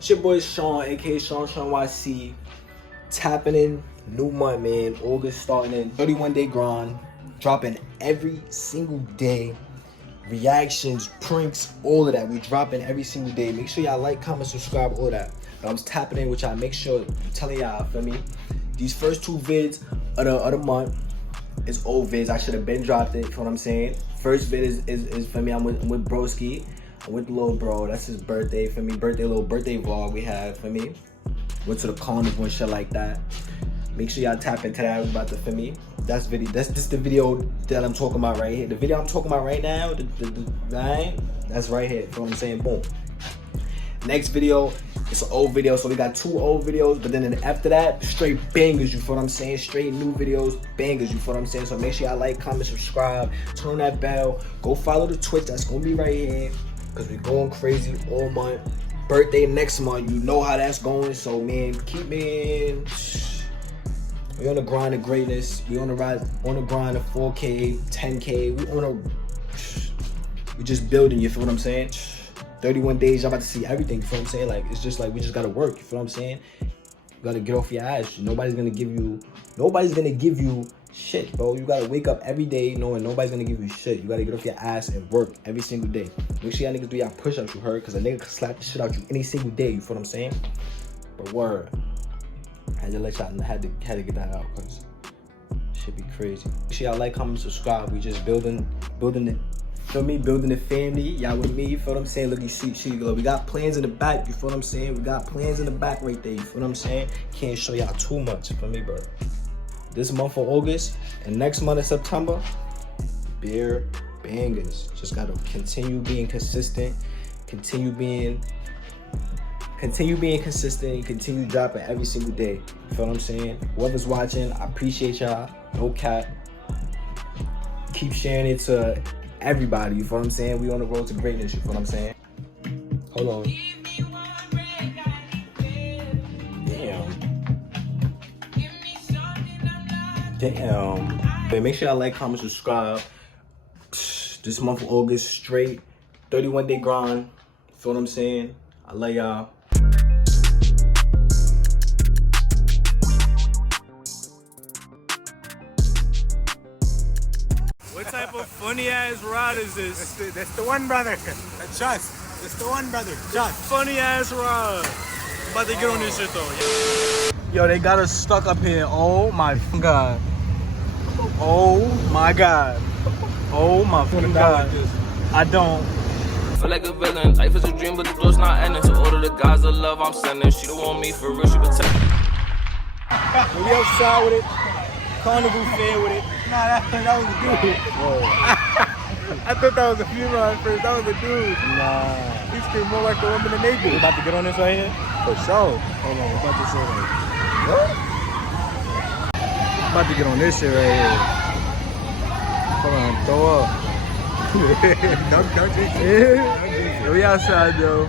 It's your boy Shawn, aka ShawnShawn YC. Tapping in, new month, man. August starting in 31-day grind. Dropping every single day. Reactions, pranks, all of that. We dropping every single day. Make sure y'all like, comment, subscribe, all that. But I was tapping in with y'all. Make sure telling y'all, feel me? These first two vids of the month is old vids. I should have been dropped it. You know what I'm saying? First vid is for me. I'm with Broski. I'm with the little bro. That's his birthday for me. Little birthday vlog we have for me. Went to the carnival and shit like that. Make sure y'all tap into that. We about to for me. That's the video that I'm talking about right here. The video I'm talking about right now. Right? That's right here. You know what I'm saying? Boom. Next video, it's an old video, so we got 2 old videos, but then after that, straight bangers, you feel what I'm saying? Straight new videos, bangers, you feel what I'm saying? So make sure y'all like, comment, subscribe, turn on that bell, go follow the Twitch, that's gonna be right here, because we're going crazy all month. Birthday next month, you know how that's going, so man, keep me in. We on the grind of greatness, we on the grind of 4K, 10K, we just building, you feel what I'm saying? 31 days, y'all about to see everything, you feel what I'm saying? Like, it's just like, we just gotta work, you feel what I'm saying? You gotta get off your ass. Nobody's gonna give you shit, bro. You gotta wake up every day knowing nobody's gonna give you shit. You gotta get off your ass and work every single day. Make sure y'all niggas do y'all push-ups, you heard? Cause a nigga can slap the shit out you any single day, you feel what I'm saying? But word, I had to let y'all, had to get that out, cause shit be crazy. Make sure y'all like, comment, subscribe. We just building it. Feel me? Building a family. Y'all with me, you feel what I'm saying? Look, you see, we got plans in the back, you feel what I'm saying? We got plans in the back right there, you feel what I'm saying? Can't show y'all too much, for me, bro. This month of August and next month of September, beer bangers. Just gotta continue being consistent, continue being consistent, and continue dropping every single day. You feel what I'm saying? Whoever's watching, I appreciate y'all. No cap. Keep sharing it to everybody, you feel what I'm saying? We on the road to greatness, you feel what I'm saying? Hold on. Damn. But make sure y'all like, comment, subscribe. This month of August, straight 31-day grind. You feel what I'm saying? I love y'all. What type of funny ass rod is this? That's the one, brother. Trust. It's the one, brother. Trust. Funny ass rod. I'm about to get on this shit though. Yo, they got us stuck up here. Oh my god. Oh my god. Oh my fucking god. I don't. Feel like a villain. Life is a dream, but the flow's not ending. To order the guys of love I'm sending. She don't want me for real, she protect me. We outside with it. Carnival fair with it. Nah, that was a dude. I thought that was a funeral at first. That was a dude. Nah. He screamed more like a woman than they do. We about to get on this right here? For sure. Hold on, we about to say that. What? About to get on this shit right here. Hold on, throw up. Don't drink it. Yeah. We outside though.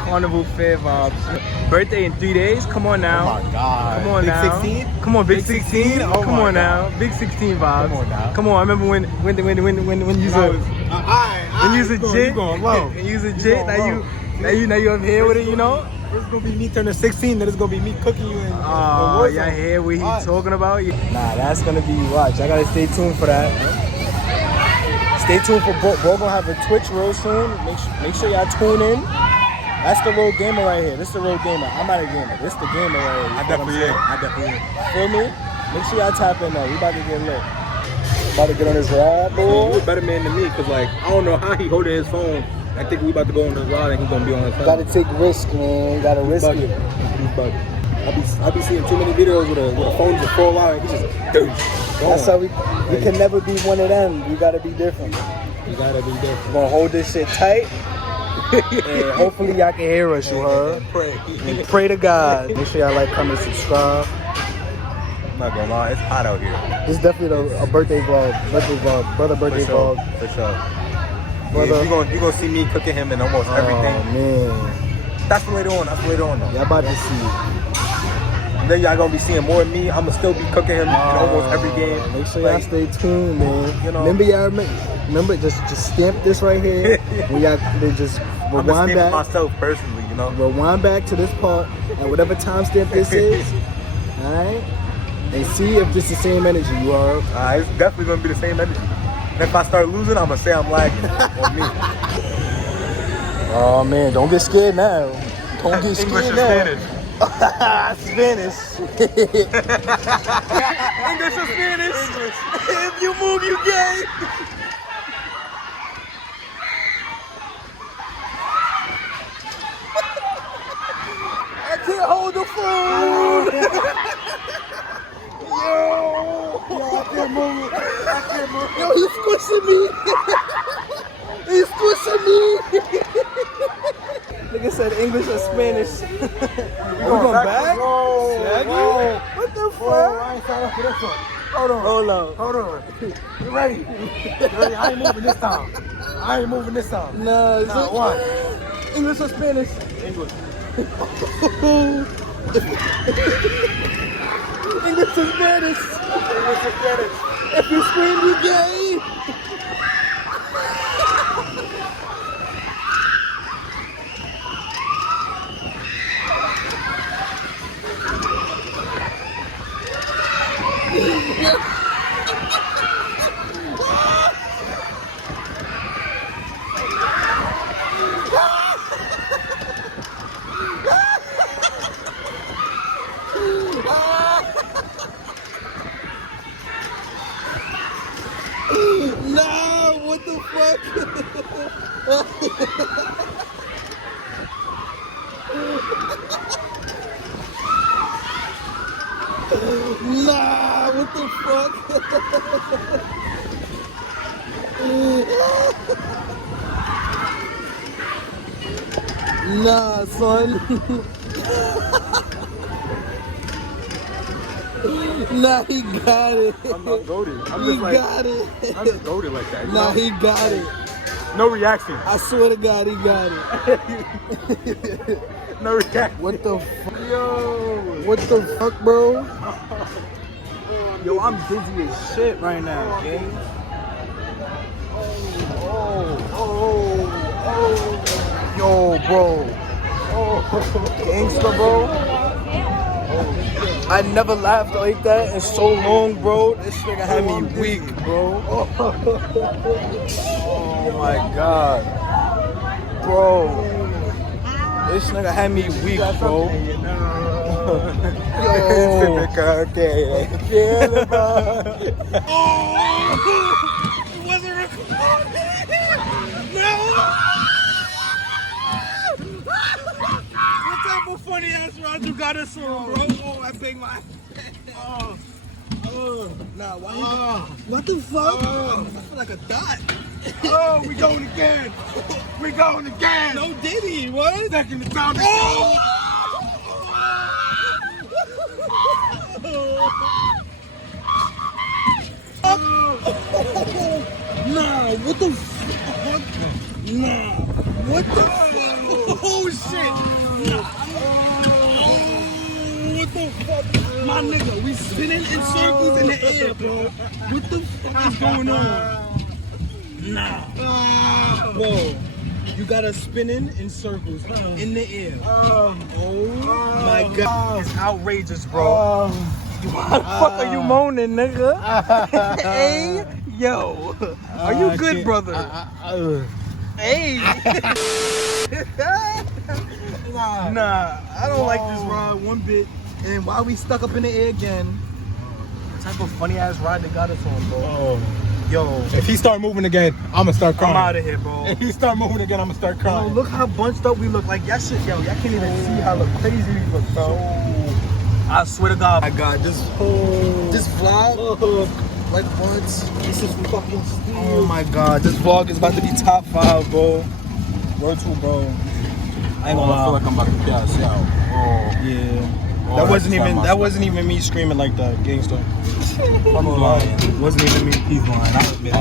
Carnival fair vibes. Birthday in 3 days? Come on now. Oh my god. Come on Big now. 16? Come on, Big 16? Oh Come my on God. now. Big 16 vibes. Come on now. Come on, I remember when you was a jit. And you was a jit. Now you up here with it, you know? This is gonna be me turning 16, then it's gonna be me cooking you in. Oh, y'all hear what he talking about? Nah, that's gonna be watch. I gotta stay tuned for that. Stay tuned for Bro gonna have a Twitch real soon. Make sure y'all tune in. That's the real gamer right here. This is the real gamer. I'm not a gamer. This the gamer right here. I definitely am. Feel me? Make sure y'all tap in though. We about to get lit. About to get on this ride, boy. You're a better man than me, cause like I don't know how he holding his phone. I think we about to go on this ride and he's gonna be on his phone. Gotta take risk, man. Gotta risk it. He's bugging. I be seeing too many videos with a phone just fall out and he just That's how we can never be one of them. We gotta be different. You gotta be different. We're gonna hold this shit tight. And hopefully y'all can hear us, you heard? Pray. And pray to God. Make sure y'all like, comment, subscribe. I'm not gonna lie, it's hot out here. This is definitely a birthday vlog. Brother birthday vlog. For sure. Brother. Yeah, you gonna see me cooking him in almost everything. Oh man. That's the later on. Though. Y'all about to see. Then y'all gonna be seeing more of me. I'm gonna still be cooking him in almost every game. Make sure y'all stay tuned, man. You know, remember, just stamp this right here. When y'all they just I'm rewind gonna back. myself personally. You know. Rewind back to this part and whatever timestamp this is, alright? And see if this is the same energy you are. It's definitely gonna be the same energy. And if I start losing, I'm gonna say I'm lagging on me. Oh man, don't get scared now. Don't get English scared or now. Spanish? Spanish. English or Spanish? English. If you move, you gay. I can't hold the phone. Yo, I can't move. Yo, he's squishing me. He's squishing me. Nigga said English or Spanish. We going back? Whoa. What the fuck? I ain't signed up for this one. Hold on. You ready? I ain't moving this time. Nah, is Nah, it what? English or Spanish? English. English or Spanish? If you scream, you gay. Nah, what the fuck? Nah, what the fuck? Nah, son. Nah, he got it. I'm not goated. He got it. I'm just goated like that. Nah, he got it. No reaction. I swear to God, he got it. No reaction. What the fuck? Yo. What the fuck, bro? Yo, I'm dizzy as shit right now, gang. Yo, bro. Gangsta, bro. I never laughed like that in so long, bro. This nigga had me weak, bro. Oh my God. Bro. This nigga had me weak, bro. Yo. It wasn't recording. No. What type of funny ass ride you got us on, bro? Oh, I bang my. Nah, why? What the fuck? I feel like a dot. Oh, we going again. We going again. No Diddy, what? Second the time. Nah, what the fuck? Nah, what the fuck? Oh shit! Nah. What the fuck? My nigga, we spinning in circles in the air, bro. What the fuck is going on? Nah. Bro, you got us spinning in circles in the air. Oh my God. It's outrageous, bro. Why the fuck are you moaning, nigga? Hey, yo. Are you good, brother? Hey. Nah, I don't like this ride one bit. And why we stuck up in the air again? What type of funny ass ride they got us on, bro? Yo. If he start moving again, I'm gonna start crying. I'm out of here, bro. If he start moving again, I'm gonna start Yo, crying. look how bunched up we look. Like, y'all shit, yo, y'all can't even see how crazy we look, bro. I swear to God, my God, this vlog, like once, this is fucking steel. Oh my God, this vlog is about to be top 5, bro. Word to, bro. I ain't gonna feel like I'm about to pass out. Yeah. That wasn't even me screaming like that, gangsta. I'm lying. It wasn't even me. He's lying. I'll admit it.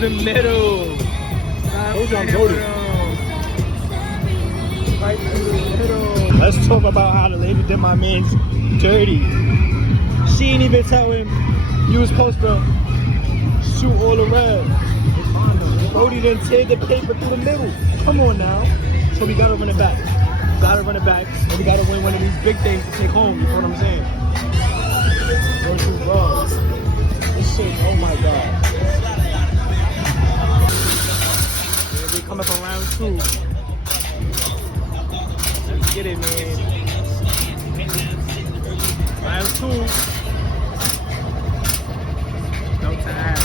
to the middle. Told you I'm loaded. Right to the middle. Let's talk about how the lady did my man's dirty. She didn't even tell him you was supposed to shoot all the red. Brody didn't tear the paper through the middle. Come on now. So we gotta run it back. We gotta run it back. And we gotta win one of these big things to take home. You know what I'm saying? Don't you bro. This shit, oh my god. Yeah, we coming for round 2. Let's get it, man. Round 2. No time.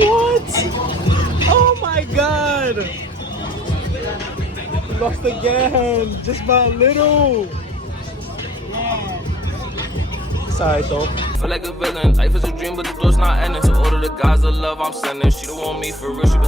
What? Oh my god! Lost again, just by a little. It's alright though. Feel like a villain, life is a dream, but the thoughts not ending. So all of the guys of love I'm sending, she don't want me for real, she